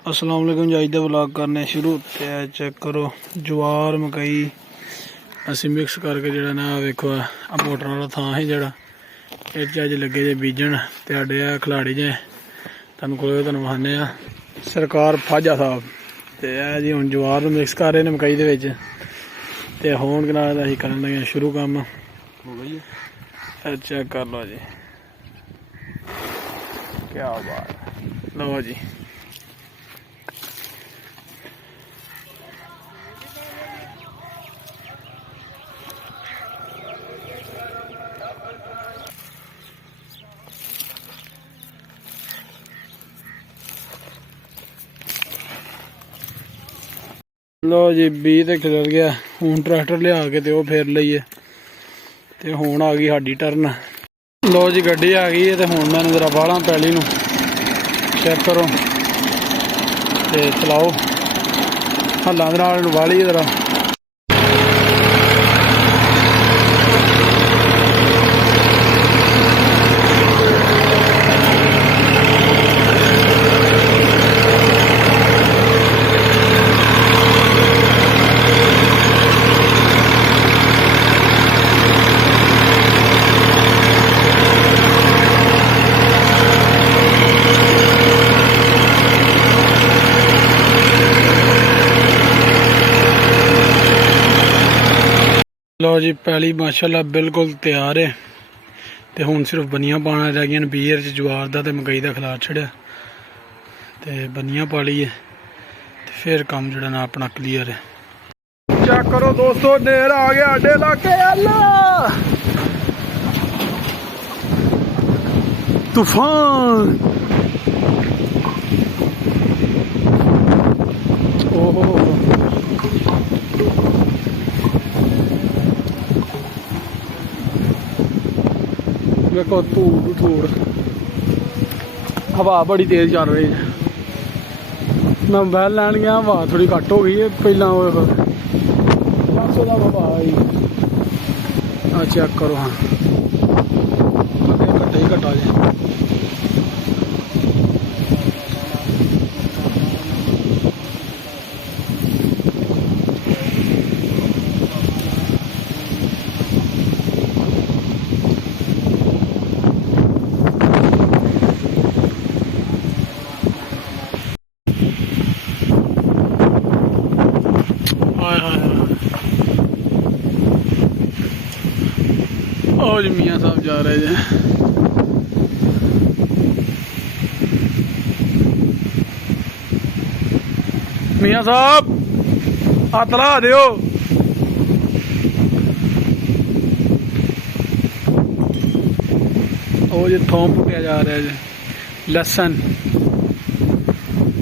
अस्सलाम वालेकुम। अज का व्लॉग करने शुरू। तो चेक करो जवार मकई असी मिक्स करके जरा ना वेखो आ मोटर वाला थां है जरा अज लगे जे बीजन ते साडे खिलाड़ी जे तुहानू विखाने सरकार फाजा साहब ते जी हुण जवार मिक्स कर रहे हैं मकई दे विच ते होण नाल असीं करन लगे शुरू काम हो गई है। चेक कर लो जी, क्या बात। लो जी लो जी बी तो खिलर गया। हूँ ट्रैक्टर लिया के तो फेर लईए तो हूँ आ गई साडी टर्न। लो जी गड्डी आ गई है तो हूँ मैं जरा बाहला पैली नूं चेक करो तो चलाओ हल्लां दे नाल वाली जरा। लो जी पैली माशाल्लाह बिल्कुल तैयार है तो हूँ सिर्फ बनिया पाना रह गई बीर च जवार का तो मकई का खिलार छड़िया तो बनिया पा ली है तो फिर काम जो ना अपना क्लीयर है। चेक करो दोस्तों नेर आ गया अड्डे इलाके तूफान। ओहो देखो धूड़ धूड़ हवा बड़ी तेज चल रही है। मैं मोबाइल लैन गया हवा थोड़ी घट हो गई है पहला 500 का हवा आई। चेक करो हाँ घटा ही घटा जाए। और मियाँ साहब जा रहे हैं। मियाँ साहब हाथ ला दियो। और ये थोम पुटिया जा रहा है जी। लहसुन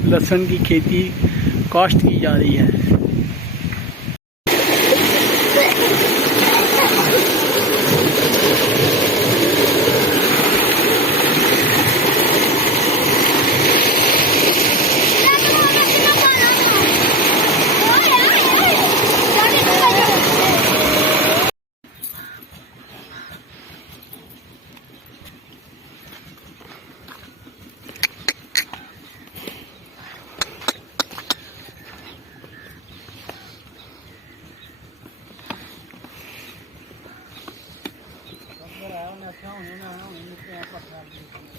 लहसुन की खेती काश्त की जा रही है। अच्छा होने ना होने